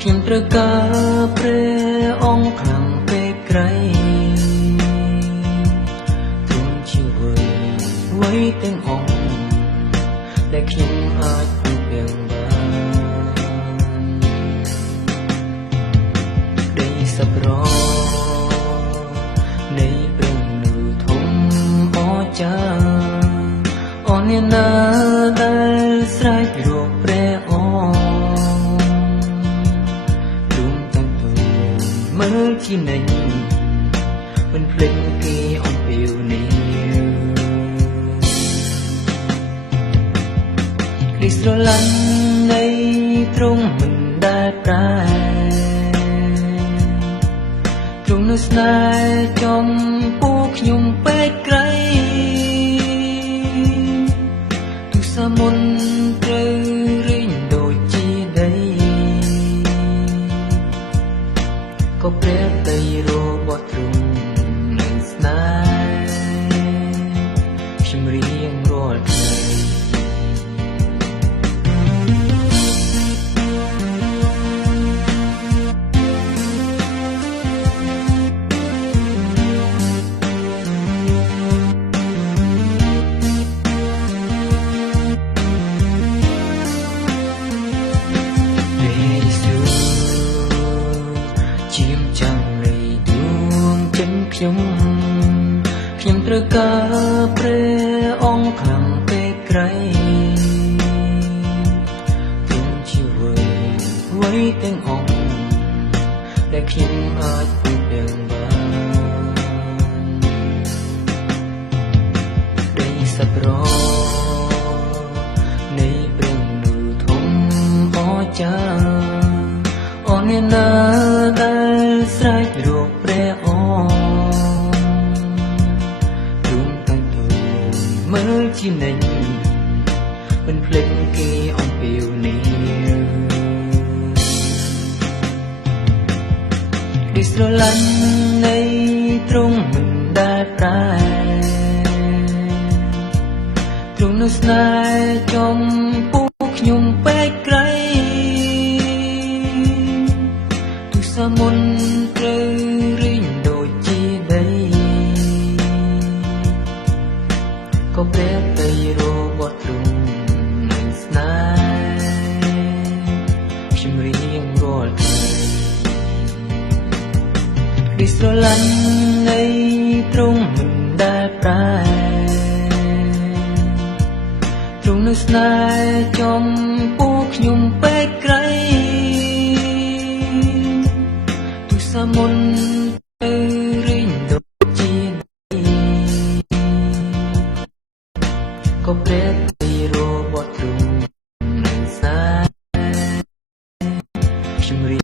ខ្ញុំត្រូវការព្រះអង្គខ្លាំងពេកក្រៃទ្រង់ជាអ្វីទាំងអស់ដែលខ្ញុំអាចពំពាំងបានដីសប្បុរសនៃព្រះនូធំអស្ចារ្យអស់អ្នកណាដែលស្រែករកព្រះអង្គមើលជានិញមិនភ្លេចគេអំពីវនេះរីស្រឡាញ់នៃទ្រង់មិនដែលប្រែទ្រង់នៅស្នេហ៍ចំពោះខ្ញុំពេកក្រៃទុកសាមុនត្រូវរីងដូចជាដីក៏ព្រះដីរបស់ទ្រង់នឹងស្នេហ៍ខ្ញុំរៀងរាល់ថ្ងៃខ្ញុំត្រូវការព្រះអង្គខ្លាំងពេកក្រៃទ្រង់ជាអ្វីទាំងអស់ដែលខ្ញុំអាចពំពាំងបានដីសប្បុរសនៃព្រះនូធំអស្ចារ្យអស់អ្នកណាដែលស្រែករកព្រះអង្គមើលជានិញមិនភ្លេចគេអំពីវនេះរីស្រឡាញ់នៃទ្រង់មិនដែលប្រែទ្រង់នៅស្នេហ៍ចំពោះខ្ញុំពេកក្រៃទុកសាមុនត្រូវរីងដូចជាដីក៏ព្រះដីរបស់ទ្រង់នឹងស្នេហ៍ខ្ញុំរៀងរាល់ថ្ងៃរីស្រឡាញ់នៃទ្រង់មិនដែលប្រែទ្រង់នៅស្នេហ៍ចំពោះខ្ញុំពេកក្រៃទុកសាមុនទៅរីងដូចជាក៏ព្រះដីរបស់ទ្រង់នឹងស្នេហ៍ខ្ញុំរៀ